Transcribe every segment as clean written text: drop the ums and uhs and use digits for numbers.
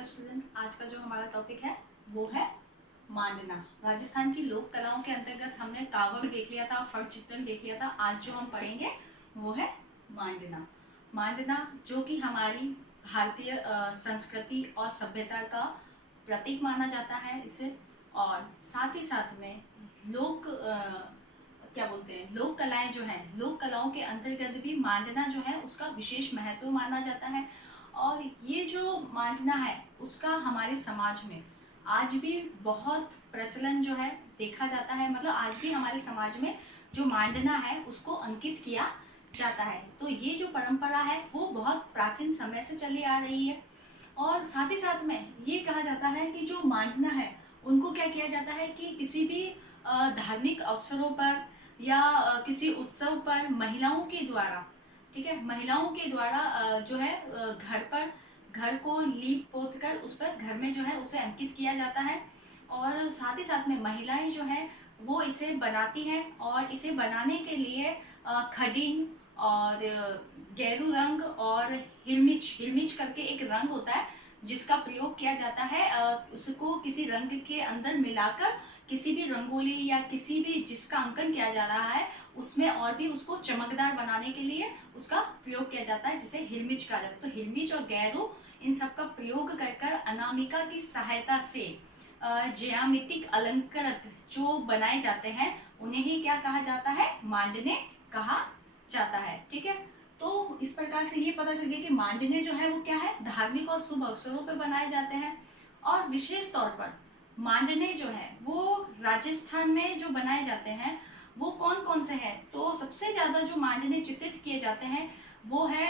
Hello student, आज का जो हमारा टॉपिक है वो है मांडना। राजस्थान की लोक कलाओं के अंतर्गत हमने कावड़ देख लिया था, फट चित्रण देख लिया था। आज जो हम पढ़ेंगे वो है मांडना। मांडना जो कि हमारी भारतीय संस्कृति और सभ्यता का प्रतीक माना जाता है इसे। और साथ ही साथ में लोक क्या बोलते हैं, लोक कलाएं जो हैं, लोक कलाओं के अंतर्गत भी मांडना जो है उसका विशेष महत्व माना जाता है। और ये जो मांडना है उसका हमारे समाज में आज भी बहुत प्रचलन जो है देखा जाता है। मतलब आज भी हमारे समाज में जो मांडना है उसको अंकित किया जाता है। तो ये जो परंपरा है वो बहुत प्राचीन समय से चली आ रही है। और साथ ही साथ में ये कहा जाता है कि जो मांडना है उनको क्या किया जाता है कि किसी भी धार्मिक अवसरों पर या किसी उत्सव पर महिलाओं के द्वारा, ठीक है, महिलाओं के द्वारा जो है घर को लीप पोत कर उस पर घर में जो है उसे अंकित किया जाता है। और साथ ही साथ में महिलाएं जो है वो इसे बनाती हैं और इसे बनाने के लिए खडीन और गेरू रंग और हिरमिच हिरमिच करके एक रंग होता है जिसका प्रयोग किया जाता है। उसको किसी रंग के अंदर मिलाकर किसी भी रंगोली या किसी भी जिसका अंकन किया जा रहा है उसमें और भी उसको चमकदार बनाने के लिए उसका प्रयोग किया जाता है, जिसे हिरमिच कहा जाता है। तो हिरमिच और गैरू इन सब का प्रयोग कर अनामिका की सहायता से ज्यामितिक अलंकृत जो बनाए जाते हैं उन्हें ही क्या कहा जाता है, मांडने कहा जाता है। ठीक है, तो इस प्रकार से ये पता चल गया कि मांडने जो है वो क्या है, धार्मिक और शुभ अवसरों पर बनाए जाते हैं। और विशेष तौर पर मांडने जो है वो राजस्थान में जो बनाए जाते हैं वो कौन कौन से हैं। तो सबसे ज्यादा जो मांडने चित्रित किए जाते हैं वो है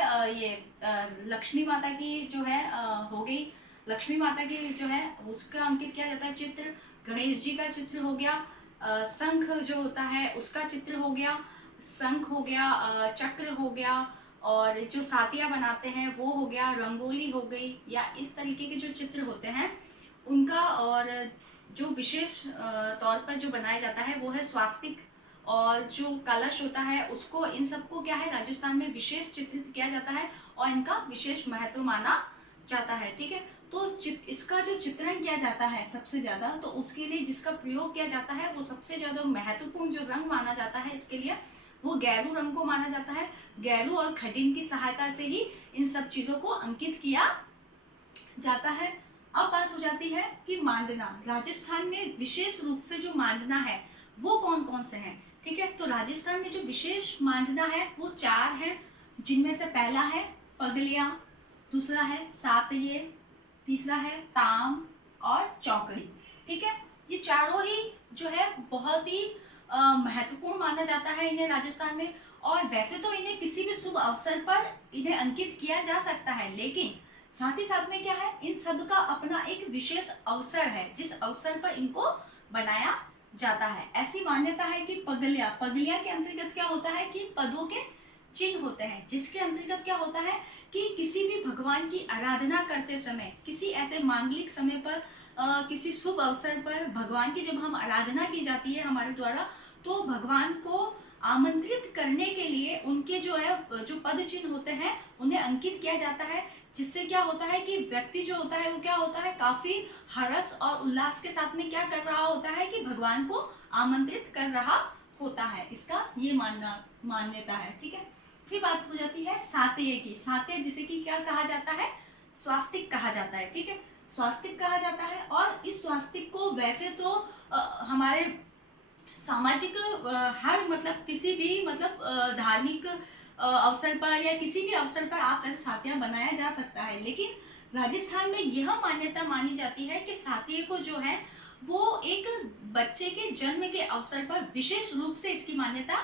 लक्ष्मी माता की जो है हो गई, लक्ष्मी माता की जो है उसका अंकित किया जाता है चित्र। गणेश जी का चित्र हो गया, शंख जो होता है उसका चित्र हो गया, शंख हो गया, चक्र हो गया, और जो सातिया बनाते हैं वो हो गया, रंगोली हो गई, या इस तरीके के जो चित्र होते हैं उनका। और जो विशेष तौर पर जो बनाया जाता है वो है स्वास्तिक, और जो कलश होता है उसको, इन सबको क्या है राजस्थान में विशेष चित्रित किया जाता है और इनका विशेष महत्व माना जाता है। ठीक है, तो इसका जो चित्रण किया जाता है सबसे ज्यादा, तो उसके लिए जिसका प्रयोग किया जाता है वो सबसे ज्यादा महत्वपूर्ण जो रंग माना जाता है इसके लिए वो गैरू रंग को माना जाता है। गैरू और खडीन की सहायता से ही इन सब चीजों को अंकित किया जाता है। अब बात हो जाती है कि मांडना, राजस्थान में विशेष रूप से जो मांडना है वो कौन कौन से हैं। ठीक है, तो राजस्थान में जो विशेष मांडना है वो 4 है, जिनमें से पहला है पगलिया, दूसरा है सातये, तीसरा है ताम और चौकड़ी। ठीक है, ये चारों ही जो है बहुत ही महत्वपूर्ण माना जाता है इन्हें राजस्थान में। और वैसे तो इन्हें किसी भी शुभ अवसर पर इन्हें अंकित किया जा सकता है, लेकिन साथ ही साथ में क्या है, इन सब का अपना एक विशेष अवसर है जिस अवसर पर इनको बनाया जाता है। ऐसी मान्यता है कि पगलिया, पगलिया के अंतर्गत क्या होता है कि पदों के चिन्ह होते हैं, जिसके अंतर्गत क्या होता है कि किसी भी भगवान की आराधना करते समय, किसी ऐसे मांगलिक समय पर, किसी शुभ अवसर पर भगवान की जब हम आराधना की जाती है हमारे द्वारा, तो भगवान को आमंत्रित करने के लिए उनके जो है जो पद चिन्ह होते हैं उन्हें अंकित किया जाता है, जिससे क्या होता है कि व्यक्ति जो होता है वो क्या होता है, काफी हर्ष और उल्लास के साथ में क्या कर रहा होता है कि भगवान को आमंत्रित कर रहा होता है। इसका ये मान्यता है। ठीक है, फिर बात हो जाती है सातये की। सातय जिसे कि क्या कहा जाता है, स्वास्तिक कहा जाता है। ठीक है, स्वास्तिक कहा जाता है। और इस स्वास्तिक को वैसे तो हमारे सामाजिक हर मतलब किसी भी मतलब धार्मिक अवसर पर या किसी भी अवसर पर आप ऐसे सातिया बनाया जा सकता है, लेकिन राजस्थान में यह मान्यता मानी जाती है कि सातिये को जो है वो एक बच्चे के जन्म के अवसर पर विशेष रूप से इसकी मान्यता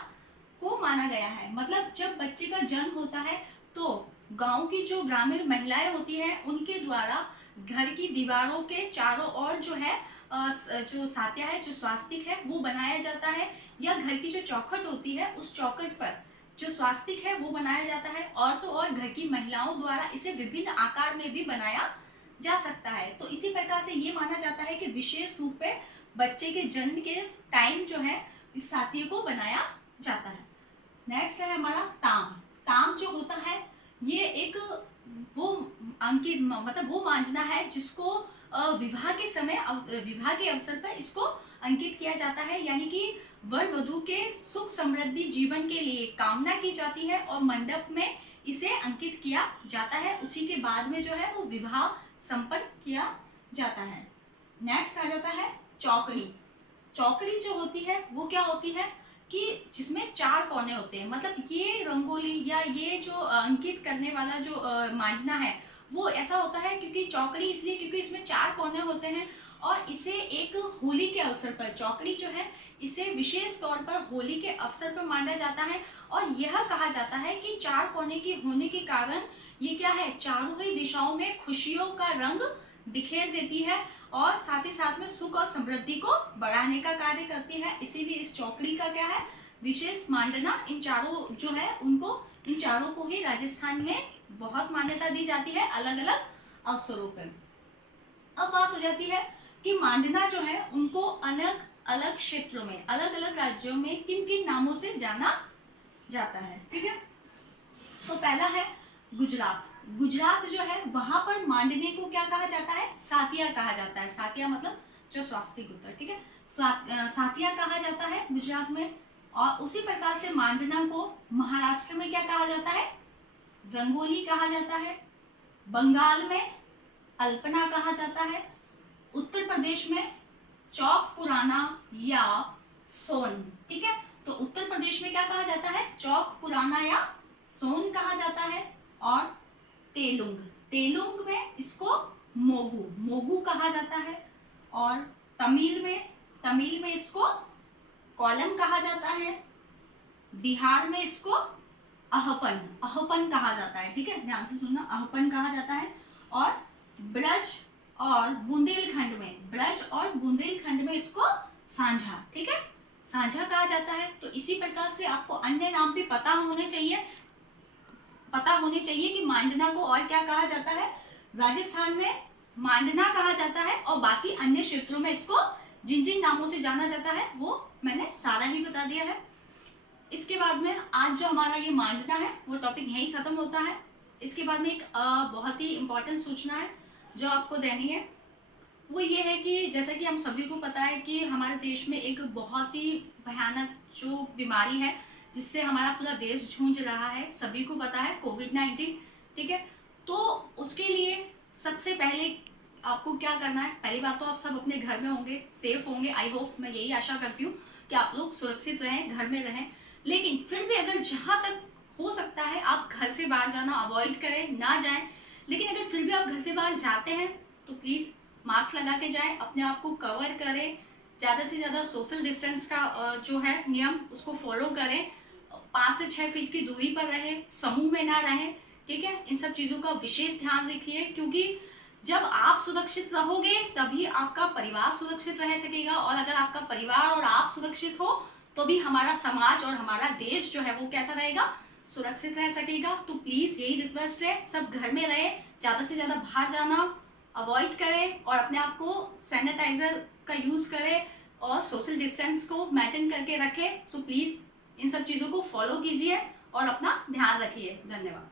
को माना गया है। मतलब जब बच्चे का जन्म होता है तो गांव की जो ग्रामीण महिलाएं होती हैं उनके द्वारा घर की दीवारों के चारों ओर जो है जो सात्या है, जो स्वास्तिक है वो बनाया जाता है, या घर की जो चौखट होती है उस चौखट पर जो स्वास्तिक है वो बनाया जाता है। और तो और घर की महिलाओं द्वारा इसे विभिन्न आकार में भी बनाया जा सकता है। तो इसी प्रकार से ये माना जाता है कि विशेष रूप पे बच्चे के जन्म के टाइम जो है इस सातिये को बनाया जाता है। नेक्स्ट है हमारा ताम। ताम जो होता है ये एक वो अंकित मतलब वो मांडना है जिसको विवाह के समय विवाह के अवसर पर इसको अंकित किया जाता है, यानी कि वर वधू के सुख समृद्धि जीवन के लिए कामना की जाती है और मंडप में इसे अंकित किया जाता है। उसी के बाद में जो है वो विवाह संपन्न किया जाता है। नेक्स्ट आ जाता है चौकड़ी। चौकड़ी जो होती है वो क्या होती है कि जिसमें 4 कोने होते हैं, मतलब ये रंगोली या ये जो अंकित करने वाला जो मांडना है वो ऐसा होता है क्योंकि चौकड़ी इसलिए क्योंकि इसमें 4 कोने होते हैं और इसे एक होली के अवसर पर, चौकड़ी जो है इसे विशेष तौर पर होली के अवसर पर मांडा जाता है। और यह कहा जाता है कि 4 कोने की होने के कारण ये क्या है, चारों ही दिशाओं में खुशियों का रंग बिखेर देती है और साथ ही साथ में सुख और समृद्धि को बढ़ाने का कार्य करती है। इसीलिए इस चौकड़ी का क्या है, विशेष मांडना, इन चारों जो है उनको, इन चारों को ही राजस्थान में बहुत मान्यता दी जाती है अलग अलग अवसरों पर। अब बात हो जाती है कि मांडना जो है उनको अलग अलग क्षेत्रों में, अलग अलग राज्यों में किन किन नामों से जाना जाता है। ठीक है, तो पहला है गुजरात। गुजरात जो है वहां पर मांडने को क्या कहा जाता है, सातिया कहा जाता है। सातिया मतलब जो स्वास्तिक उत्तर, ठीक है, सातिया कहा जाता है गुजरात में। और उसी प्रकार से मांडना को महाराष्ट्र में क्या कहा जाता है, रंगोली कहा जाता है। बंगाल में अल्पना कहा जाता है। उत्तर प्रदेश में चौक पुराना या सोन। ठीक है, तो उत्तर प्रदेश में क्या कहा जाता है, चौक पुराना या सोन कहा जाता है। और तेलुंग, तेलुंग में इसको मोगू, मोगू कहा जाता है। और तमिल में इसको कोलम कहा जाता है। बिहार में इसको अहपन, अहपन कहा जाता है। ठीक है, ध्यान से सुनना, अहपन कहा जाता है। और ब्रज और बुंदेलखंड में, ब्रज और बुंदेलखंड में इसको सांझा, ठीक है, सांझा कहा जाता है। तो इसी प्रकार से आपको अन्य नाम भी पता होने चाहिए कि मांडना को और क्या कहा जाता है। राजस्थान में मांडना कहा जाता है और बाकी अन्य क्षेत्रों में इसको जिन जिन नामों से जाना जाता है वो मैंने सारा ही बता दिया है। इसके बाद में आज जो हमारा ये मांडना है वो टॉपिक यहीं खत्म होता है। इसके बाद में एक बहुत ही इम्पोर्टेंट सूचना है जो आपको देनी है, वो ये है कि जैसा कि हम सभी को पता है कि हमारे देश में एक बहुत ही भयानक जो बीमारी है जिससे हमारा पूरा देश जूझ रहा है, सभी को पता है, कोविड-19। ठीक है, तो उसके लिए सबसे पहले आपको क्या करना है, पहली बात तो आप सब अपने घर में होंगे, सेफ होंगे। आई होप, मैं यही आशा करती हूँ कि आप लोग सुरक्षित रहें, घर में रहें। लेकिन फिर भी अगर जहाँ तक हो सकता है आप घर से बाहर जाना अवॉइड करें, ना जाएं। लेकिन अगर फिर भी आप घर से बाहर जाते हैं तो प्लीज़ मास्क लगा के जाएं, अपने आप को कवर करें, ज़्यादा से ज़्यादा सोशल डिस्टेंस का जो है नियम उसको फॉलो करें, 5 से 6 फीट की दूरी पर रहें, समूह में ना रहें। ठीक है, इन सब चीज़ों का विशेष ध्यान रखिए क्योंकि जब आप सुरक्षित रहोगे तभी आपका परिवार सुरक्षित रह सकेगा, और अगर आपका परिवार और आप सुरक्षित हो तो भी हमारा समाज और हमारा देश जो है वो कैसा रहेगा, सुरक्षित रह सकेगा। तो प्लीज़ यही रिक्वेस्ट है, सब घर में रहे, ज़्यादा से ज़्यादा बाहर जाना अवॉइड करें और अपने आप को सैनिटाइजर का यूज़ करें और सोशल डिस्टेंस को मेंटेन करके रखें। सो प्लीज़ इन सब चीज़ों को फॉलो कीजिए और अपना ध्यान रखिए। धन्यवाद।